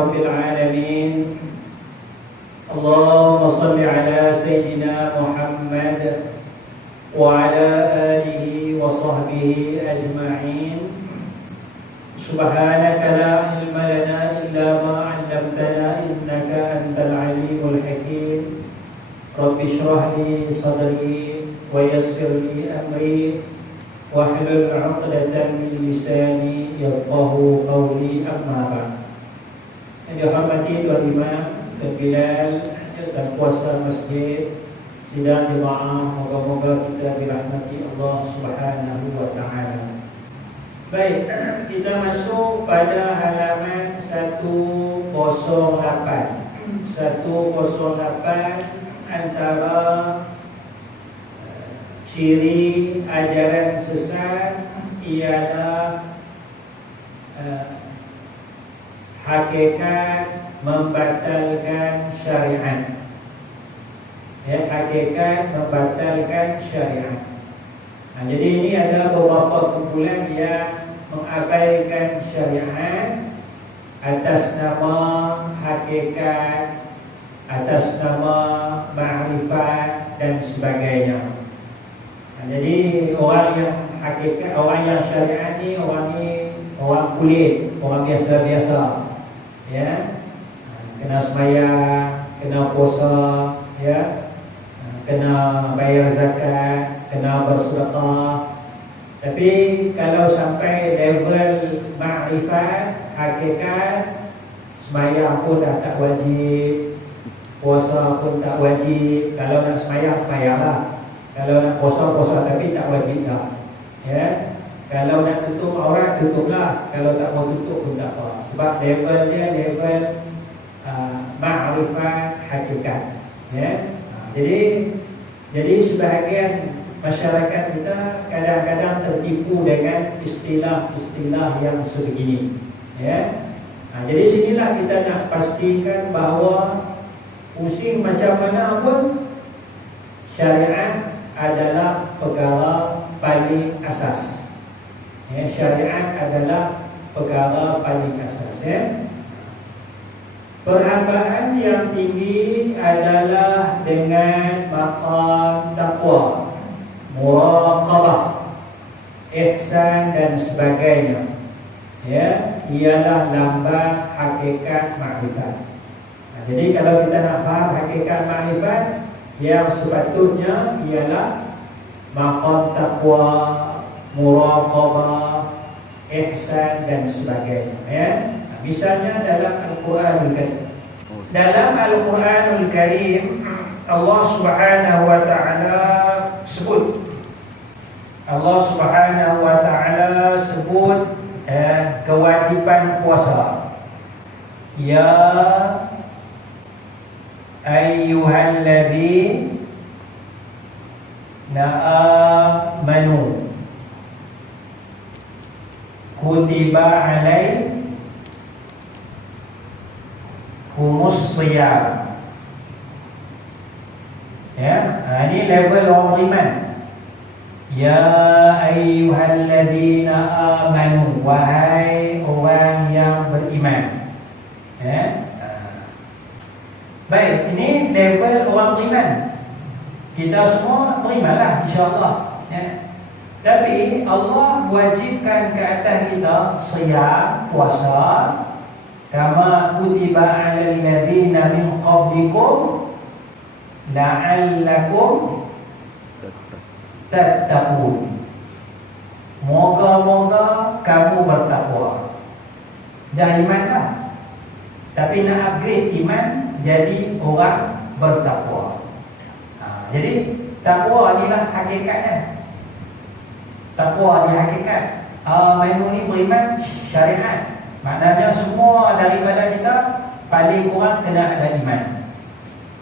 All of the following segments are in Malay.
Rabbil Alamin. Allahumma salli ala Sayyidina Muhammad wa ala alihi wa sahbihi ajma'in. Subhanaka la ilma lana illa ma 'allamtana innaka antal alimul hakim. Rabbi shrah li sadri wa yassir li amri wahlul 'uqdatam min lisani yafqahu qawli, amma ba'd. Yang dihormati Tuan Imam dan Bilal dan kuasa masjid, sidang jemaah, moga-moga kita dirahmati Allah Subhanahu wa taala. Baik, kita masuk pada halaman 108. 108 antara ciri ajaran sesat ialah hakikat membatalkan syariat. Hakikat membatalkan syariat. Jadi ini ada beberapa kumpulan yang mengabaikan syariat atas nama hakikat, atas nama ma'rifat dan sebagainya. Jadi orang yang hakikat, orang yang syariat ni orang kulit, orang biasa-biasa. Kena sembahyang, kena puasa, kena bayar zakat, kena bersedekah. Tapi kalau sampai level ma'rifat, hakikat, sembahyang pun dah tak wajib, puasa pun tak wajib. Kalau nak sembahyang, sembahyanglah. Kalau nak puasa, tapi tak wajib dah. Kalau nak tutup aurat, tutuplah. Kalau tak mau tutup pun tak apa. Sebab level dia level ma'rifat hakikat. Jadi sebahagian masyarakat kita kadang-kadang tertipu dengan istilah-istilah yang sebegini. Jadi sinilah kita nak pastikan bahawa pusing macam mana pun, syariat adalah perkara paling asas. Syariat adalah perkara paling asas. Perhambaan yang tinggi adalah dengan maqam taqwa, muraqabah, ihsan dan sebagainya. Ialah lambang hakikat ma'rifat. Jadi kalau kita nak faham hakikat ma'rifat, yang sepatutnya ialah maqam taqwa, muraqabah, ihsan dan sebagainya. Misalnya dalam Al-Quranul Karim. Dalam Al-Quranul Karim, Allah Subhanahu wa taala sebut, kewajiban puasa. Ya ayyuhalladzina amanu kutiba alaikumus shiyam. Ini level orang beriman. Ya ayyuhalladzina amanu, wahai orang yang beriman. Baik, ini level orang beriman. Kita semua berimanlah, insya-Allah. Tapi Allah wajibkan ke atas kita siyam, puasa, kama kutiba 'alal ladzina min qablikum la'allakum tattaqun. Moga-moga kamu bertakwa. Dah iman dah, tapi nak upgrade iman jadi orang bertakwa. Jadi takwa inilah hakikatnya. Takwa ni hakikat. Amanu ni beriman syariat. Maknanya semua daripada kita paling kurang kena ada iman.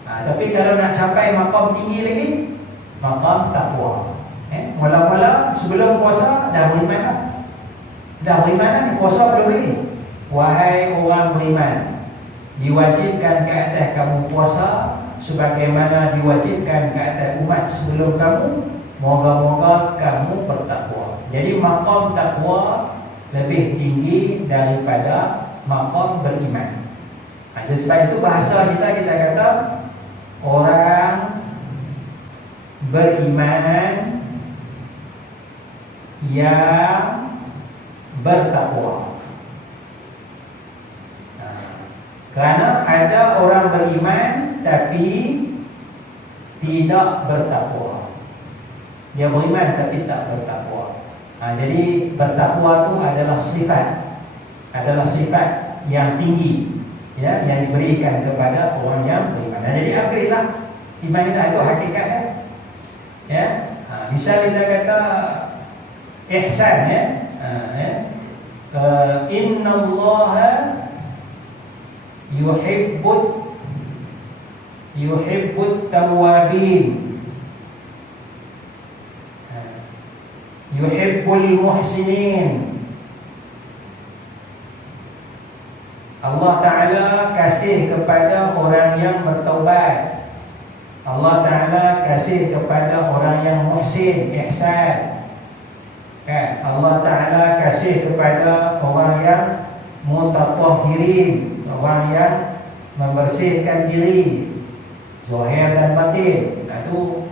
Tapi kalau nak capai maqam tinggi lagi, maqam takwa. Mula-mula sebelum puasa dah beriman dah. Dah beriman dah, puasa belum lagi. Wahai orang beriman, diwajibkan ke atas kamu puasa sebagaimana diwajibkan ke atas umat sebelum kamu. Moga-moga kamu bertakwa. Jadi maqam takwa lebih tinggi daripada maqam beriman. Jadi sebab itu bahasa kita kata orang beriman yang bertakwa. Kerana ada orang beriman tapi tidak bertakwa. Dia beriman tapi tak bertakwa. Jadi bertakwa itu adalah sifat yang tinggi, ya, yang diberikan kepada orang yang beriman. Jadi upgrade lah iman kita, itu hakikat kan. Ya, misal kita kata ihsan, ya, innallaha yuhibbut tawwabin yuhibbul muhsinin. Allah Ta'ala kasih kepada orang yang bertaubat. Allah Ta'ala kasih kepada orang yang muhsin, ihsan. Allah Ta'ala kasih kepada orang yang mutatahhirin, orang yang membersihkan diri zahir dan batin. Itu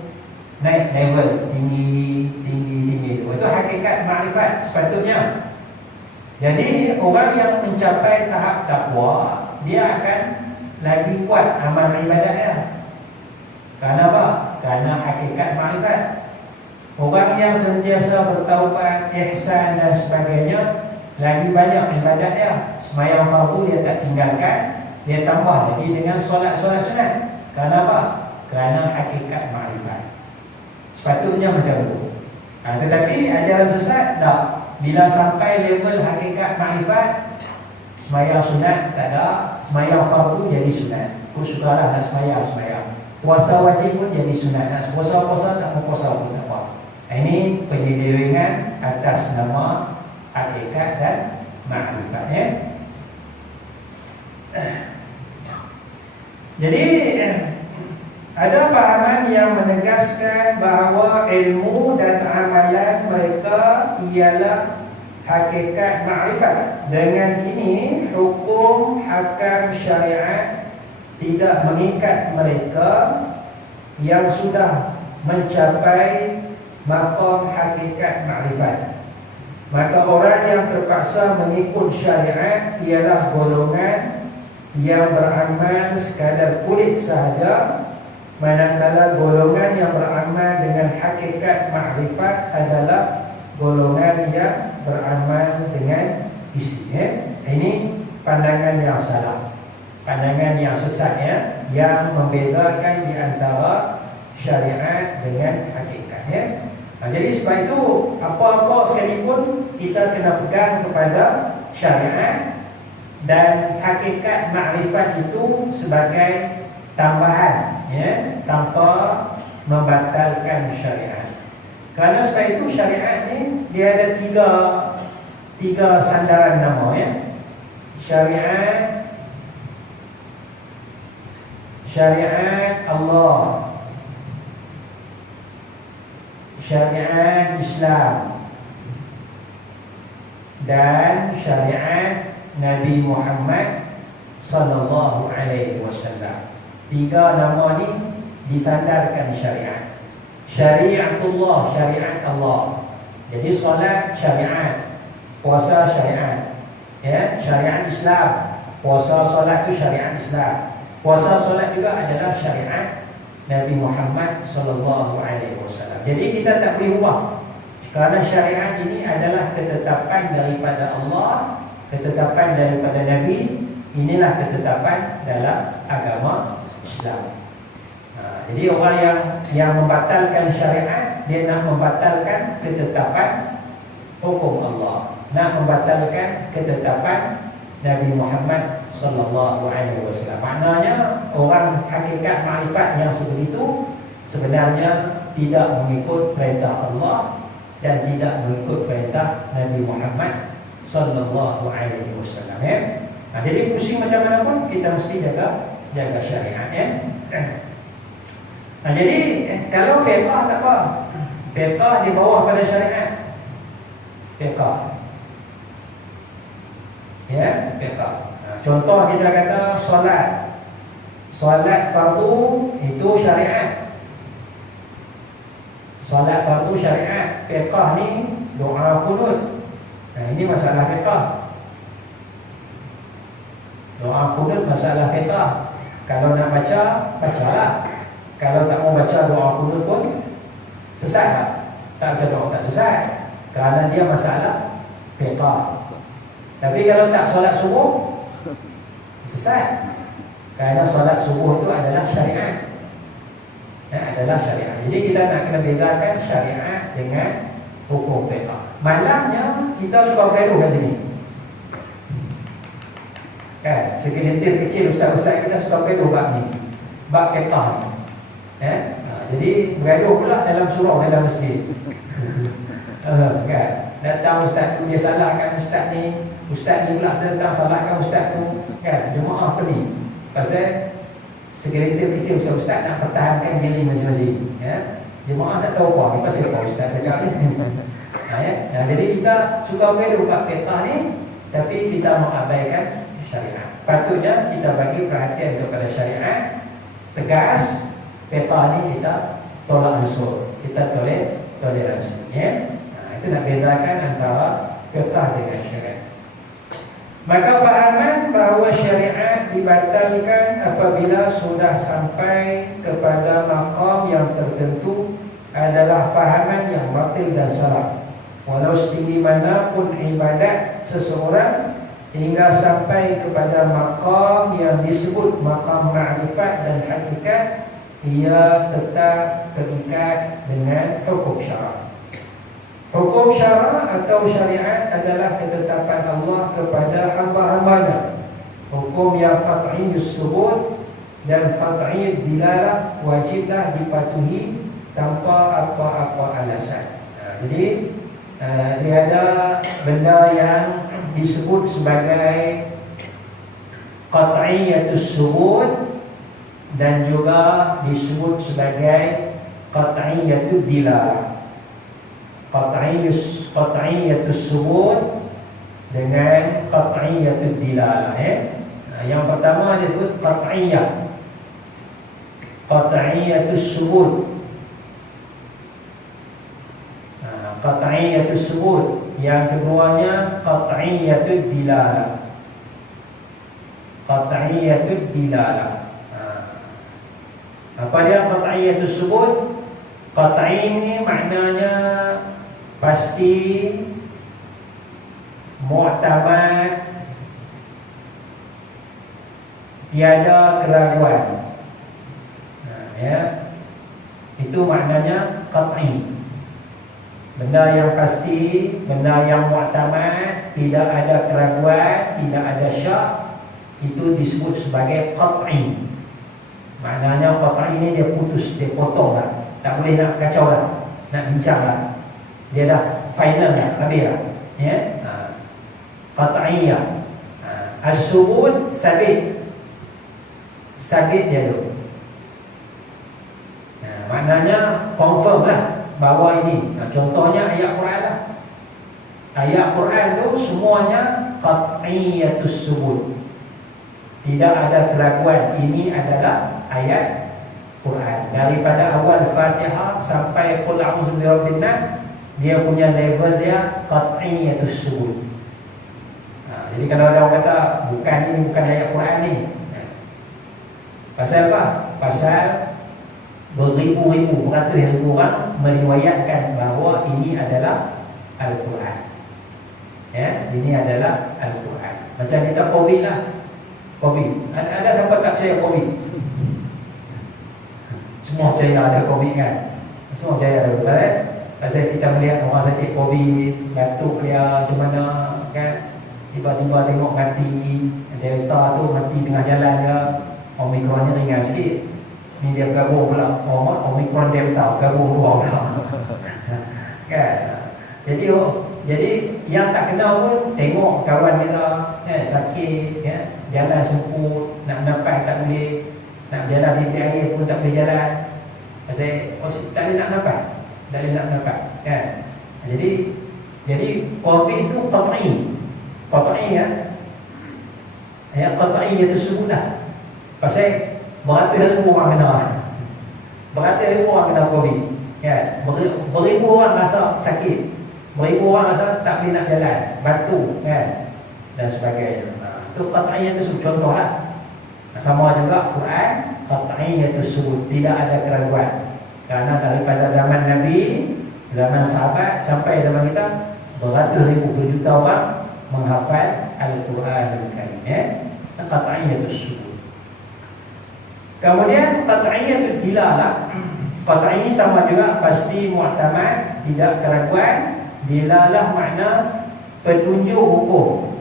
naik level tinggi. Itu hakikat makrifat sepatutnya. Jadi orang yang mencapai tahap takwa, dia akan lagi kuat amal ibadahnya. Kerana apa? Kerana hakikat makrifat. Orang yang sentiasa bertaubat, ihsan dan sebagainya, lagi banyak ibadahnya. Sembahyang fardu dia tak tinggalkan, dia tambah lagi dengan solat-solat sunat. Kerana apa? Kerana hakikat makrifat. Sepatutnya macam itu. Tetapi ajaran sesat tak. Bila sampai level hakikat makrifat, sembahyang sunat tak ada, sembahyang fardu jadi sunat. Aku sukalah nak sembahyang. Puasa wajib pun jadi sunat. Nak puasa tak mau puasa pun tak apa. Ini penyelewengan atas nama hakikat dan makrifat, ya. Jadi ada fahaman yang menegaskan bahawa ilmu dan amalan mereka ialah hakikat makrifat. Dengan ini hukum hakam syariat tidak mengikat mereka yang sudah mencapai maqam hakikat makrifat. Maka orang yang terpaksa mengikut syariat ialah golongan yang beramal sekadar kulit sahaja, manakala golongan yang beramal dengan hakikat makrifat adalah golongan yang beramal dengan isi. Ini pandangan yang salah, pandangan yang sesat, ya, yang membedakan di antara syariat dengan hakikat, ya. Jadi sebab itu apa-apa sekalipun kita kena pegang kepada syariat, dan hakikat makrifat itu sebagai tambahan, ya, tanpa membatalkan syariat. Kerana sebab itu syariat ni dia ada tiga sandaran nama, ya. Syariat Allah, syariat Islam, dan syariat Nabi Muhammad sallallahu alaihi wasallam. Tiga nama ni disandarkan syariat. Syariatullah, syariat Allah. Jadi solat syariat, puasa syariat, ya, syariat Islam. Puasa solat itu syariat Islam. Puasa solat juga adalah syariat Nabi Muhammad sallallahu alaihi wasallam. Jadi kita tak boleh ubah. Kerana syariat ini adalah ketetapan daripada Allah, ketetapan daripada Nabi. Inilah ketetapan dalam agama Islam. Jadi orang yang membatalkan syariat, dia nak membatalkan ketetapan hukum Allah, nak membatalkan ketetapan Nabi Muhammad sallallahu alaihi wasallam. Maknanya orang hakikat makrifat yang seperti itu sebenarnya tidak mengikut perintah Allah dan tidak mengikut perintah Nabi Muhammad sallallahu alaihi wasallam, ya. Jadi pusing macam mana pun kita mesti jaga syariat, ya. Jadi kalau fiqh tak apa. Fiqh di bawah pada syariat. Fiqh. Ya, fiqh. Contoh kita kata solat fardu itu syariat. Solat fardu syariat. Fiqh ni doa kunut. Nah, ini masalah fiqh. Doa kunut masalah fiqh. Kalau nak baca, bacalah. Kalau tak mau baca doa kunut pun sesat tak? Tak baca doa tak sesat, kerana dia masalah fiqh. Tapi kalau tak solat subuh, sesat, kerana solat subuh itu adalah syariat. Adalah syariat. Jadi kita nak kena bedakan syariat dengan hukum fiqh. Malangnya kita suka bergaduh kat sini. Kan, segelintir kecil ustaz-ustaz kita suka bergaduh bab ni, bab fiqh ni. Jadi bergaduh pula dalam surau dalam masjid. Kan, datang ustaz tu dia salahkan ustaz ni pula sedang salahkan ustaz tu. Kan, jemaah pening pasal segelintir kecil ustaz nak pertahankan diri masing-masing. Jemaah tak tahu apa pasal apa ustaz dekat ni. Jadi kita suka bergaduh bab fiqh ni, tapi kita mengabaikan syariat. Patutnya kita bagi perhatian kepada syariat, tegas. Fiqh ni kita tolak usul, kita toleransi. Itu nak bedakan antara fiqh dengan syariat. Maka fahaman bahawa syariat dibatalkan apabila sudah sampai kepada maqam yang tertentu adalah fahaman yang batil dan salah. Walau setinggi mana pun ibadat seseorang, hingga sampai kepada maqam yang disebut maqam ma'rifat dan hakikat, ia tetap terikat dengan hukum syara. Hukum syara atau syariat adalah ketetapan Allah kepada hamba-hambanya. Hukum yang qat'iyyus subut dan qat'iyyud dilalah wajiblah dipatuhi tanpa apa-apa alasan. Jadi dia ada benda yang disebut sebagai qat'iyyatus subut dan juga disebut sebagai qat'iyyatud dilalah. Qat'iyyatus subut dengan qat'iyyatud dilalah. Yang pertama disebut qat'iyyatus subut. Qat'iyyatus subut. Yang keduanya qat'iyyatud dilalah. Qat'iyyatud dilalah. Apa dia qat'iyyatus subut? Qat'i ini maknanya pasti, mu'tamad, tiada keraguan. Itu maknanya qat'i. Benda yang pasti, benda yang mu'tamad, tidak ada keraguan, tidak ada syak, itu disebut sebagai qat'i. Maknanya qat'i ini dia putus, dia potong lah, tak boleh nak kacau lah, nak bincang lah, dia dah final lah, habis lah. Qat'iyah. As-subut sabit, sabit dia tu. Maknanya confirm lah bahawa ini. Contohnya ayat Quran lah. Ayat Quran tu semuanya qat'iyatus subut, tidak ada keraguan ini adalah ayat Quran. Daripada awal Fatihah sampai Qul a'udzu birabbin nas, dia punya level dia qat'iyatus subut. Jadi kalau ada orang kata bukan ini, bukan ayat Quran ni, pasal apa? Pasal beribu-ribu, beratus-ribu orang meriwayatkan bahawa ini adalah Al-Quran. Ini adalah Al-Quran. Macam kita COVID lah. COVID. Ada siapa tak percaya COVID? Semua percaya ada COVID kan? Semua percaya ada, betul kan? Pasal kita melihat orang sakit COVID, batuk dia macam mana kan? Tiba-tiba tengok mati, Delta tu mati tengah jalan dia, Omicronnya ringan sikit. Ni dia bergabung pula, Omicron Delta, bergabung dua pula. Kan? Jadi yang tak kenal pun tengok kawan kita sakit, jalan semput, nak napas tak boleh, nak jalan di air pun tak boleh jalan. Pasal tak boleh nak napas, tak boleh nak napas, kan? Jadi COVID tu qat'i kan? Ayat qat'iyah tersebut lah. Pasal beratus-ribu orang kena. Beratus-ribu orang kena COVID. Ya, beribu orang rasa sakit. Beribu orang rasa tak boleh nak jalan, batu kan, dan sebagainya. Itu qat'iyah tersebut contoh lah. Sama juga Quran, qat'iyah tersebut tidak ada keraguan. Karena daripada zaman Nabi, zaman sahabat sampai zaman kita, beratus-ribu berjuta orang menghafal Al-Quran Al-Karim. Qat'iyah tersebut. Kemudian qat'iyah itu dilalah. Qat'iyah sama juga pasti mu'tamad, tidak keraguan. Dilalah makna petunjuk hukum.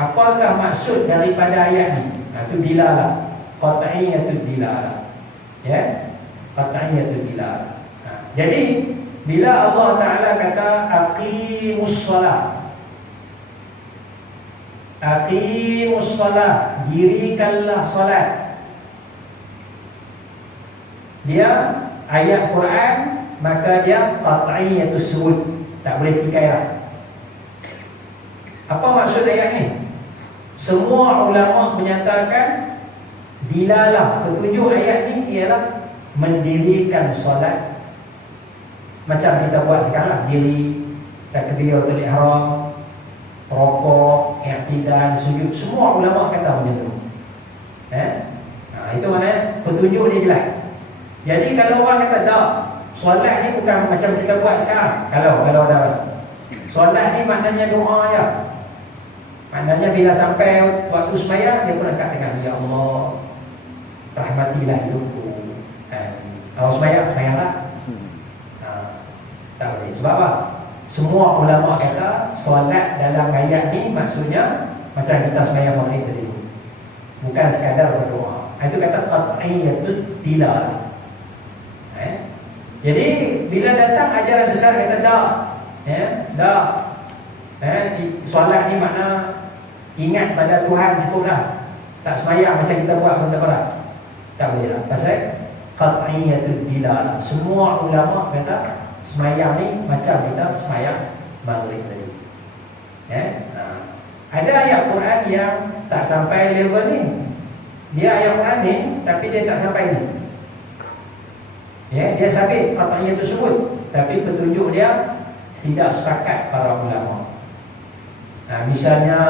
Apakah maksud daripada ayat ni? Itu dilalah. Qat'iyah itu dilalah. Ya, qat'iyah itu dilalah. Jadi bila Allah Ta'ala kata aqimus salat, aqimus salat, dirikanlah salat, dia ayat Quran, maka dia qat'iyah tersebut, tak boleh tikai lah. Apa maksud ayat ni? Semua ulama menyatakan dilalah, petunjuk ayat ni ialah mendirikan solat. Macam kita buat sekarang, diri, takbiratul ihram, rokok, i'tidal, sujud, semua ulama kata macam tu. Itu maknanya petunjuk dia jelas. Jadi kalau orang kata tak, solat ni bukan macam kita buat sekarang. Kalau ada solat ni maknanya doa je. Maknanya bila sampai waktu sembahyang, dia pun angkat tangan, ya Allah, rahmatilah hidupku. Kalau sembahyanglah. Tak boleh. Sebab apa? Semua ulama kata solat dalam ayat ni maksudnya macam kita sembahyang maghrib tadi, bukan sekadar berdoa. Itu kata qat'iyatut tilah. Jadi bila datang ajaran sesat kata dah, solat ni makna ingat pada Tuhan cukuplah, tak sembahyang macam kita buat pun tak apa. Tak boleh lah. Pasal qat'iyatut tilah. Semua ulama kata semayang ni macam kita semayang maghrib tadi. Ada ayat Quran yang tak sampai level ni. Dia ayat Quran ni, tapi dia tak sampai ni. Dia sabit qat'iyah tersebut, tapi petunjuk dia tidak sepakat para ulama. Misalnya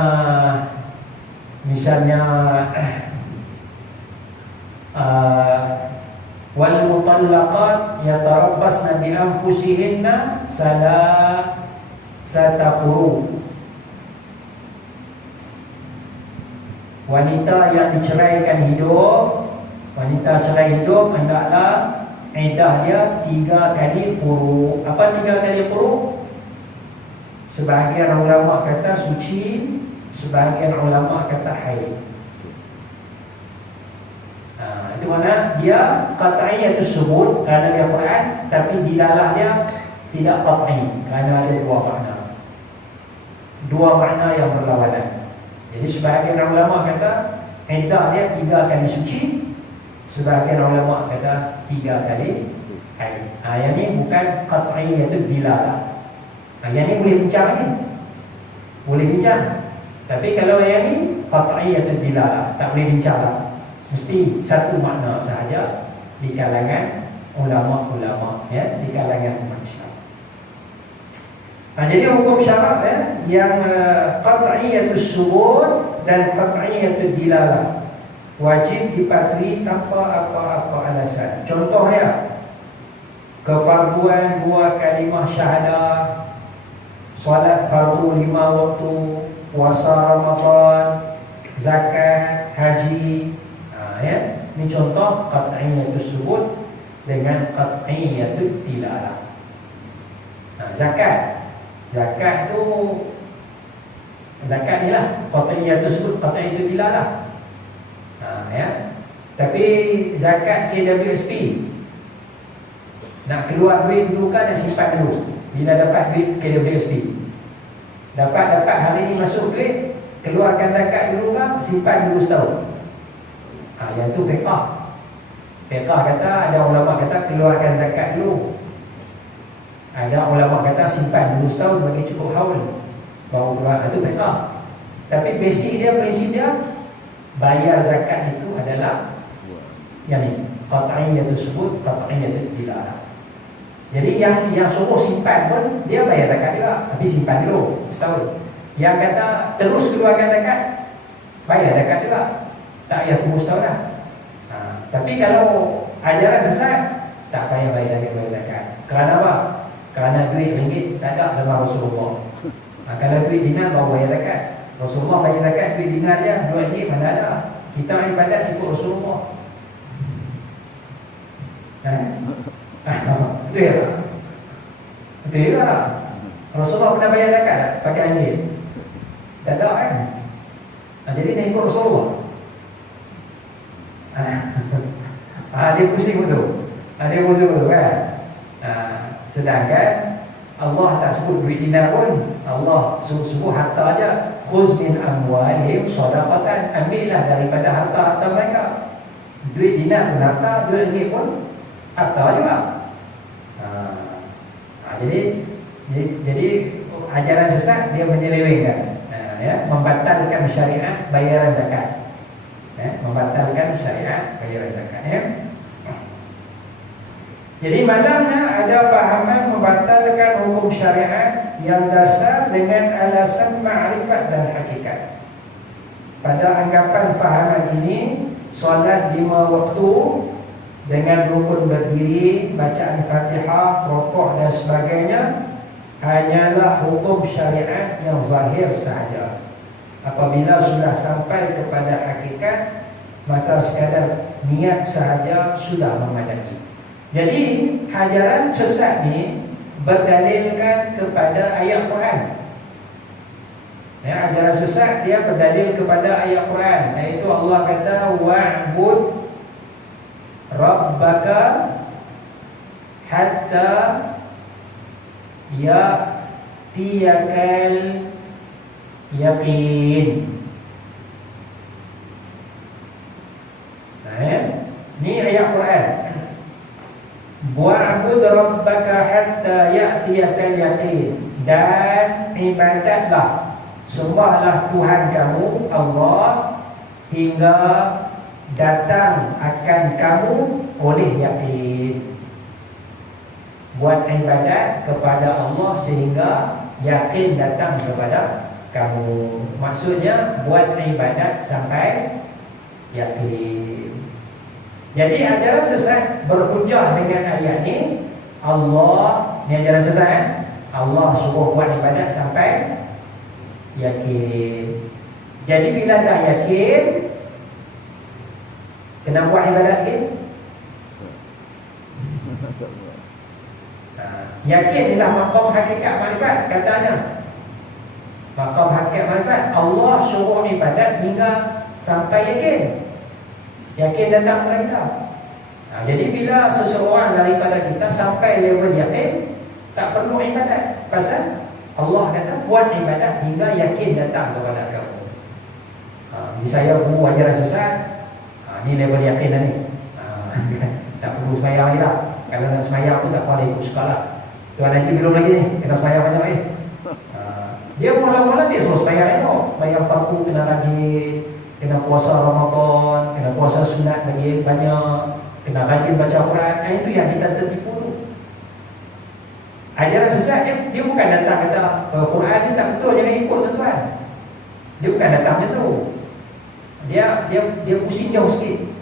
wal mutallaqat yatarabbasna bi anfusihinna salasata quru. Wanita yang diceraikan hidup, wanita cerai hidup hendaklah iddah dia 3 kali quru. Apa 3 kali quru? Sebahagian ulama kata suci, sebahagian ulama kata haid. Itu mana dia qat'iyah tersebut kerana dia Quran, tapi dilalah dia tidak qat'i kerana ada dua makna yang berlawanan. Jadi sebahagian ulama kata iddah dia 3 kali suci, sebahagian ulama kata 3 kali haid. Yang ni bukan qat'iyah itu dilalah. Yang ni boleh bincang ni, boleh bincang. Tapi kalau yang ni qat'iyah itu dilalah, tak boleh bincang lah. Mesti satu makna sahaja di kalangan ulama-ulama, di kalangan umat Islam. Jadi hukum syarak yang qat'iyatus subut dan qat'iyatud dilalah wajib dipatuhi tanpa apa-apa alasan. Contohnya kefarduan 2 kalimah syahadah, solat fardu 5 waktu, puasa Ramadan, zakat, haji. Ini contoh qat'iyatus subut dengan qat'iyatud dilalah. Zakat tu, zakat ni lah qat'iyatus subut, qat'iyatud dilalah. Tapi zakat KWSP, nak keluar duit dulu kan, nak simpan dulu. Bila dapat duit KWSP, dapat hari ni masuk duit, keluarkan zakat dulu kan, simpan dulu setahun. Yang tu fiqah. Fiqah kata, ada ulama kata keluarkan zakat dulu, ada ulama kata simpan dulu setahun bagi cukup haul baru keluar. Itu fiqah. Tapi basic dia, prinsip dia, bayar zakat itu adalah yang ini, qat'iyyah tersebut, qat'iyyah dilarang. Jadi yang suruh simpan pun dia bayar zakat juga, tapi simpan dulu setahun. Yang kata terus keluarkan zakat, bayar zakat juga, tak payah tunggu setahun lah. Tapi kalau ajaran sesat, tak payah bayar zakat. Kerana apa? Kerana duit ringgit tak ada dalam Rasulullah. Kalau duit dinar baru bayar zakat. Rasulullah bayar zakat duit dinar je, duit ringgit mana ada. Kita ibadat ikut Rasulullah. Betul ya? Betul juga. Rasulullah pernah bayar zakat tak? Pakai ringgit? Tak ada kan? Jadi dia ikut Rasulullah. Dia pusing betul. Dia pusing betul kan? Sedangkan Allah tak sebut duit dinar pun. Allah sebut harta aja. Khuz min amwalihim shadaqatan. Ambillah daripada harta-harta mereka. Duit dinar pun harta, duit ringgit pun harta juga. Jadi ajaran sesat dia menyelewengkan, membatalkan syariat bayaran zakat. Membatalkan syariat bayaran zakat. Jadi malangnya ada fahaman membatalkan hukum syariat yang dasar dengan alasan ma'rifat dan hakikat. Pada anggapan fahaman ini, solat 5 waktu dengan rukun berdiri, bacaan Fatihah, rukuk dan sebagainya hanyalah hukum syariat yang zahir sahaja. Apabila sudah sampai kepada hakikat, maka sekadar niat sahaja sudah memadai. Jadi ajaran sesat ni berdalilkan kepada ayat Quran. Ajaran sesat dia berdalil kepada ayat Quran, iaitu Allah kata wa'bud rabbaka hatta ya'tiyakal yaqin. Ni ayat Quran. Wa'bud rabbaka hatta ya'tiyakal yaqin. Dan ibadatlah, sembahlah Tuhan kamu Allah hingga datang akan kamu oleh yakin. Buat ibadat kepada Allah sehingga yakin datang kepada kamu. Maksudnya buat ibadat sampai yakin. Jadi ajaran sesat berhujah dengan ayat ni. Allah, ni ajaran sesat, Allah suruh buat ibadat sampai yakin. Jadi bila dah yakin, kena buat ibadat lagi. Yakin ialah maqam hakikat marifat katanya. Maqam hakikat marifat, Allah suruh ibadat hingga sampai yakin. Yakin datang kepada kita. Jadi bila seseorang daripada kita sampai level yakin, tak perlu ibadat. Pasal Allah kata buat ibadat hingga yakin datang kepada kamu. Di saya guru ajaran sesat, ni level yakin dah ni. Tak perlu sembahyang lagi lah. Kalau nak sembahyang pun tak boleh ikut sekolah. Tuan Haji belum lagi ni, kena sembahyang banyak lagi. Dia mula-mula dia suruh sembahyang elok. Sembahyang fardu kena rajin, kena puasa Ramadan, kena puasa sunat bagi banyak, kena rajin baca Quran. Itu yang kita tertipu tu. Ajaran sesat dia bukan datang kata Quran ni tak betul, jangan ikut tuan-tuan. Dia bukan datang macam tu. Dia pusing jauh sikit.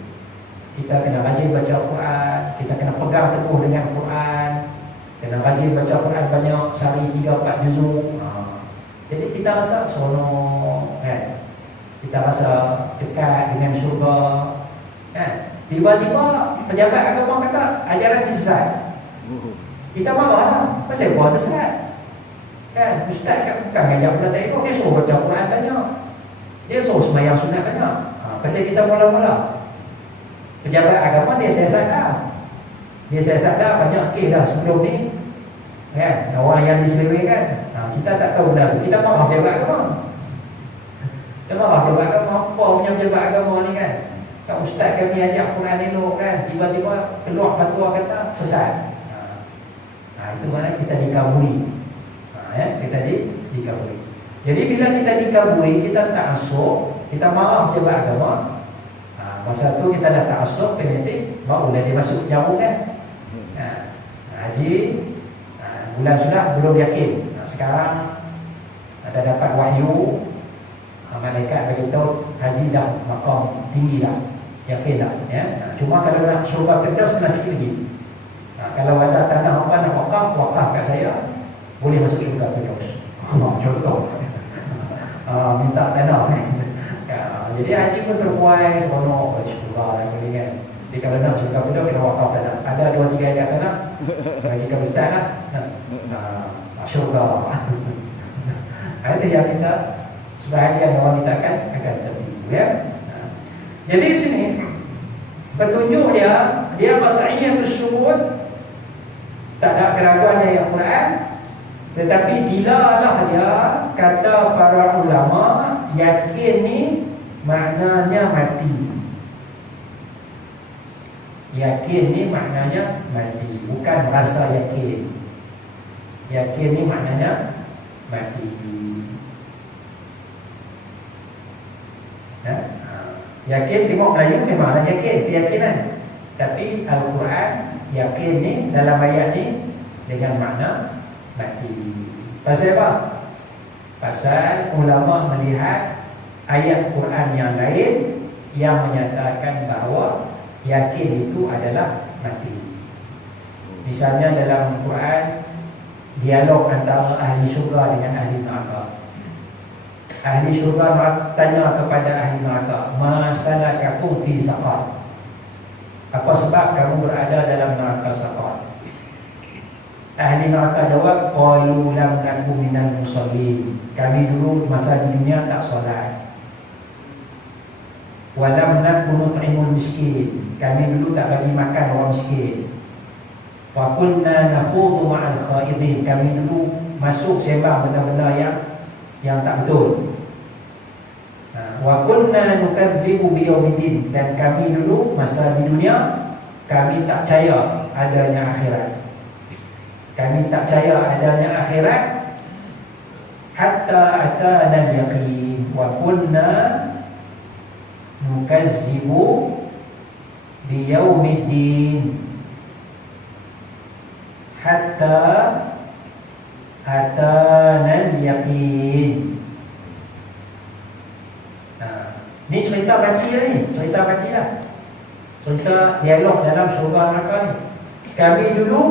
Kita kena rajin baca Quran, kita kena pegang teguh dengan Quran, kena rajin baca Quran banyak, sehari 3-4 juzuk. Jadi kita rasa seronok kan? Kita rasa dekat dengan syurga kan? Tiba-tiba pejabat agama kata ajaran ni sesat. Kita marah lah. Pasal buat sesat kan? Ustaz kat bukan ngajak pula tak ikut. Dia suruh baca Quran banyak, dia suruh sembahyang sunat banyak. Pasal kita mula-mula pejabat agama dia siasat dah. Dia siasat dah banyak kes dah sebelum ni kan? Orang yang diselewengkan. Kita tak tahu dah. Kita marah pejabat agama. Kita marah pejabat agama. Apa punya pejabat agama ni kan? Kak ustaz kami ajak Quran elok kan? Tiba-tiba keluar fatwa kata sesat. Itu mana kita dikabuli. Kita dikabuli. Jadi bila kita dikaburi, kita ta'assub, kita marah dia beragama, masa tu kita dah ta'assub, fanatik, barulah dia masuk jamu kan. Haji, bulan sudah belum yakin. Sekarang ada dapat wahyu, malaikat beritahu haji dah maqam tinggi dah, yakin dah. Ya. Cuma kalau nak syurga Firdaus kena sikit lagi. Kalau ada tanah apa nak wakaf kat saya, boleh masuk syurga Firdaus. Contoh. Minta tanah. Jadi haji pun terbuai seronok syurga lagi kan. Jadi kalau nak syurga Firdaus kena wakaf tanah. Ada 2-3 ekar tanah bagi ke ustaz lah. Syurga. Itu yang kita sebahagian orang kita akan tertipu ya. Jadi di sini petunjuk dia qat'iyatus syuhud, tak ada keraguan dari Al-Quran, tetapi dilalah dia kata para ulama yakin ni maknanya mati. Yakin ni maknanya mati, bukan rasa yakin. Yakin ni maknanya mati. Yakin tengok Melayu memanglah yakin, keyakinan. Tapi Al-Quran yakin ni dalam ayat ni dengan makna mati. Pasal apa? Pasal ulama melihat ayat Quran yang lain yang menyatakan bahawa yakin itu adalah mati. Misalnya dalam Quran dialog antara ahli syurga dengan ahli neraka. Ahli syurga tanya kepada ahli neraka, "Ma salakakum fi saqar?" Apa sebab kamu berada dalam neraka saqar? Ahli neraka jawab, "Qalu lam naku minal musallin." Kami dulu masa di dunia tak solat. "Wa lam naku nut'imul miskin." Kami dulu tak bagi makan orang miskin. "Wa kunna nakhudu ma'al khaidin." Kami dulu masuk sembang benda-benda yang tak betul. Wa kunna nukadzibu biyaumiddin. Dan kami dulu masa di dunia kami tak percaya adanya akhirat. Kami tak percaya adanya akhirat hatta atana al-yaqin. Wa kunna nukadzibu biyaumiddin hatta atana al-yaqin. Ni cerita mati lah ni, cerita mati lah. Cerita dialog dalam syurga neraka ni. Kami dulu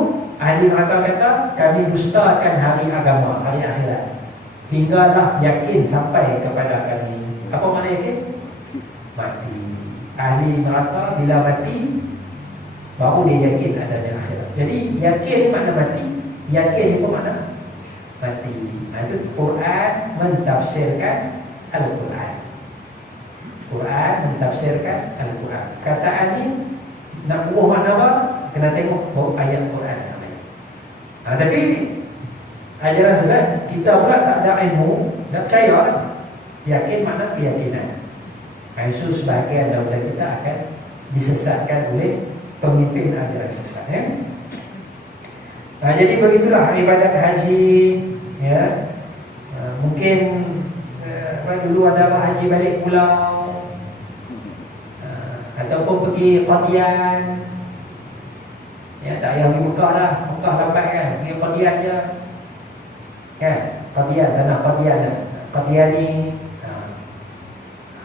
ahli neraka kata kami dustakan hari agama, hari akhirat, hinggalah yakin sampai kepada kami. Apa makna yakin? Mati. Ahli neraka bila mati baru dia yakin adanya akhirat. Jadi yakin ni makna mati, yakin ni pun makna mati. Itu Quran mentafsirkan Al-Quran. Quran mentafsirkan Al-Quran. Kataan ni nak ubah makna apa? Kena tengok ayat Quran. Tapi ajaran sesat kita pula tak ada ilmu, tak percaya lah. Yakin makna keyakinan. Itu sebahagian daripada kita akan disesatkan oleh pemimpin ajaran sesat ya? Jadi begitulah ibadat haji ya. Mungkin dulu ada haji balik pulau, ataupun pergi Qadian. Ya, tak payah pergi Mekah dah. Mekah lambat kan, pergi Qadian je kan. Qadian, tanah Qadian lah. Qadian ni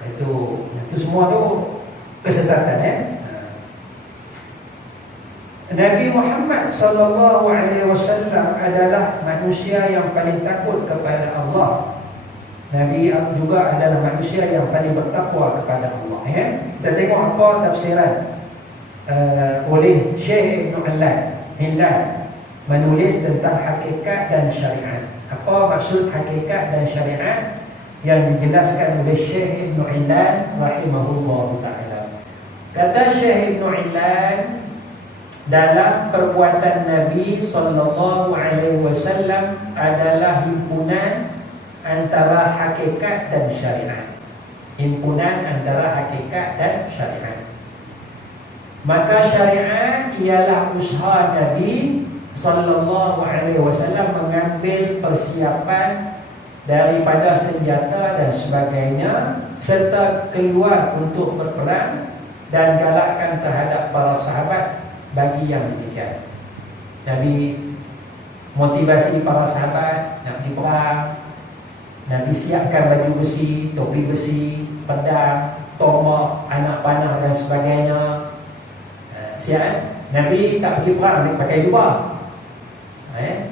itu semua tu kesesatan ya. Nabi Muhammad sallallahu alaihi wasallam adalah manusia yang paling takut kepada Allah. Nabi juga adalah manusia yang paling bertakwa kepada Allah ya. Kita tengok apa tafsiran oleh Syekh Ibn Hilal menulis tentang hakikat dan syariat. Apa maksud hakikat dan syariat yang dijelaskan oleh Syekh Ibn Hilal rahimahullah ta'ala. Kata Syekh Ibn Hilal, dalam perbuatan Nabi sallallahu alaihi wasallam adalah himpunan antara hakikat dan syariat. Himpunan antara hakikat dan syariat. Maka syariat ialah usaha Nabi sallallahu alaihi wasallam mengambil persiapan daripada senjata dan sebagainya, serta keluar untuk berperang dan galakkan terhadap para sahabat bagi yang demikian. Nabi motivasi para sahabat nak pergi perang. Nabi siapkan baju besi, topi besi, pedang, tombak, anak panah dan sebagainya. Siap. Nabi tak pergi perang, dia pakai jubah.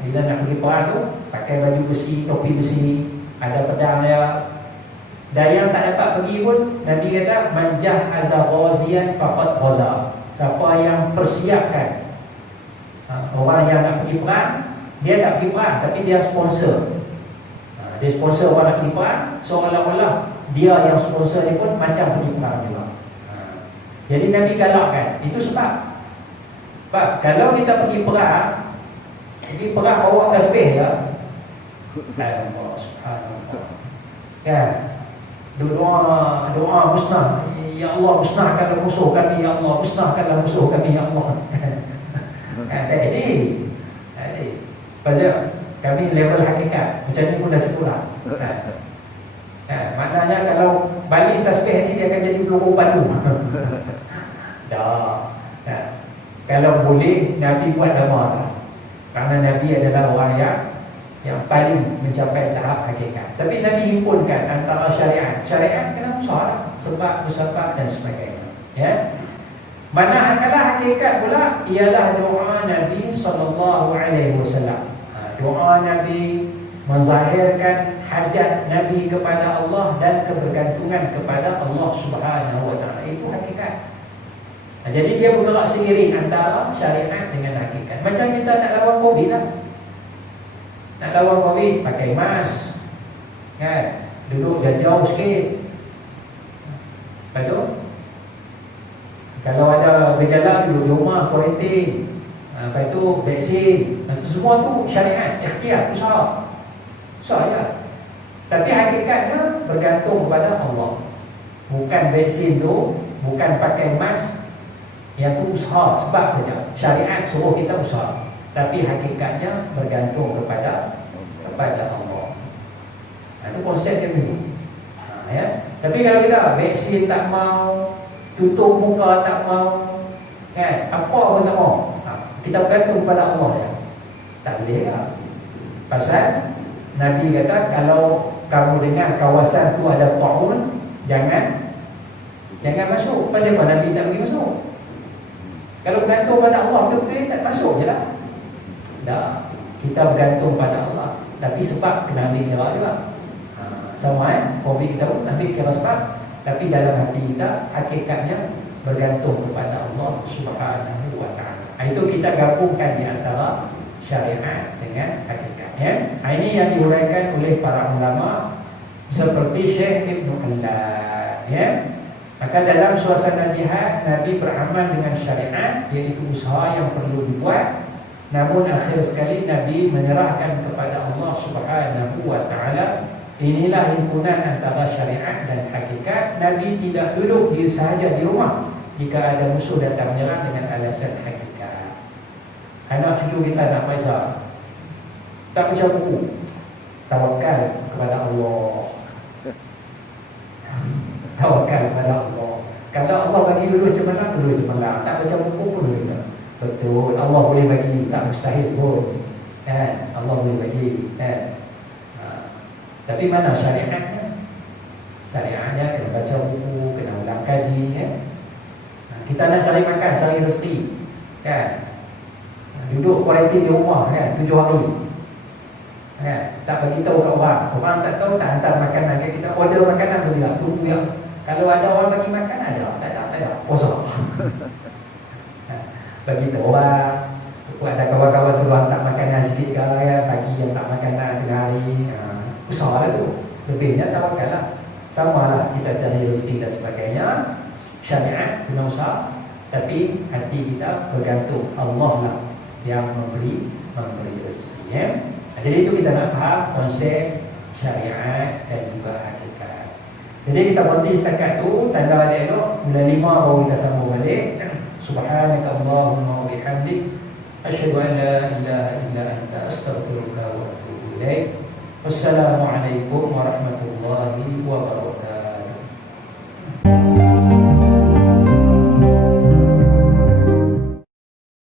Bila nak pergi perang tu, pakai baju besi, topi besi, ada pedang dia. Dan yang tak dapat pergi pun, Nabi kata, manjah azaghazian faqad ghala. Siapa yang persiapkan orang yang nak pergi perang, dia tak pergi perang, tapi dia sponsor. Dia sponsor orang nak pergi perang, seolah-olah dia yang sponsor dia pun macam pergi perang juga. Jadi Nabi galakkan. Itu sebab kalau kita pergi perang bawa tasbih ya. Allah subhanahu. Kan? Doa musnah. Ya Allah, musnahkanlah musuh kami, ya Allah, musnahkanlah musuh kami, ya Allah. Jadi pasal kami level hakikat macam ni pun dah cukup lah. Maknanya kalau balik tasbih ni dia akan jadi peluru padu. Dah. Kalau boleh Nabi buat lama. Kerana Nabi adalah orang yang paling mencapai tahap hakikat. Tapi Nabi himpunkan antara syariat. Syariat kena usaha, sebab, musabab dan sebagainya. Ya. Manakala hakikat pula ialah doa Nabi SAW. Doa Nabi menzahirkan hajat Nabi kepada Allah dan kebergantungan kepada Allah Subhanahu Wa Taala. Itu hakikat. Jadi dia bergerak sendiri antara syariat dengan hakikat. Macam kita nak lawan COVID lah. Nak lawan COVID pakai mask, kan? Duduk jauh sikit. Betul? Kalau ada gejala duduk di rumah, kuarantin. Lepas tu vaksin. Itu semua tu syariat, ikhtiar, usaha. Usaha je. Tapi hakikatnya bergantung kepada Allah. Bukan vaksin tu, bukan pakai mask. Yang tu usaha, sebab saja syariat suruh kita usaha. Tapi hakikatnya bergantung kepada Allah. Itu konsep dia dulu. Ya. Tapi kalau kita vaksin tak mau, tutup muka tak mau, kan? Apa pun tak mau, kita bergantung kepada Allah ya. Tak boleh lah. Pasal Nabi kata, kalau kamu dengar kawasan tu ada ta'un, jangan masuk. Pasal apa Nabi tak pergi masuk? Kalau bergantung pada Allah, betul-betul tak masuk je lah. Dah, kita bergantung pada Allah. Tapi sebab kena ambil kira juga. Sama COVID kita pun ambil kira sebab. Tapi dalam hati kita, hakikatnya bergantung kepada Allah Subhanahu Wa Taala. Itu kita gabungkan di antara syariat dengan hakikat. Ya? Ini yang diuraikan oleh para ulama seperti Syekh Ibn Khalad. Ya? Maka dalam suasana jihad, Nabi beramal dengan syariat, iaitu usaha yang perlu dibuat. Namun akhir sekali Nabi menyerahkan kepada Allah Subhanahu Wa Taala. Inilah himpunan antara syariat dan hakikat. Nabi tidak duduk sahaja di rumah jika ada musuh datang menyerang dengan alasan hakikat. Anak cucu kita nak baca, tak baca buku, tawakal kepada Allah. Tawakal kepada Allah. Kalau Allah bagi dulu cemerlang, dulu cemerlang. Tak baca buku pun dulu. Betul, Allah boleh bagi, tak mustahil pun. Kan? Allah boleh bagi. Kan? Tapi mana syariatnya? Syariatnya kena baca buku, kena ulang kaji. Kan? Kita nak cari makan, cari rezeki. Kan? Duduk kuarantin di rumah kan, 7 hari. Kan? Tak bagi tahu kat orang. Orang tak tahu, tak hantar makanan. Kita order makanan tu dia, tunggu yang. Kalau ada orang bagi makan, ada. Tak ada. Kosong. Bagi tahu orang. Ada kawan-kawan tu hantar makanan sikit ke ya, pagi yang tak makanan tengah hari. Usaha lah tu. Lebihnya tawakal lah. Sama lah kita cari rezeki dan sebagainya. Syariat kena usaha. Tapi hati kita bergantung Allah lah yang memberi rezeki. Ya? Jadi itu kita nak faham konsep syariat dan juga hakikat. Jadi kita berhenti setakat tu. Tanda balik elok. Mula 5 baru kita sambung balik. Subhanaka Allahumma wa bihamdik, asyhadu an la ilaha illa anta, astaghfiruka wa atubu ilaik. Wassalamualaikum warahmatullahi wabarakatuh.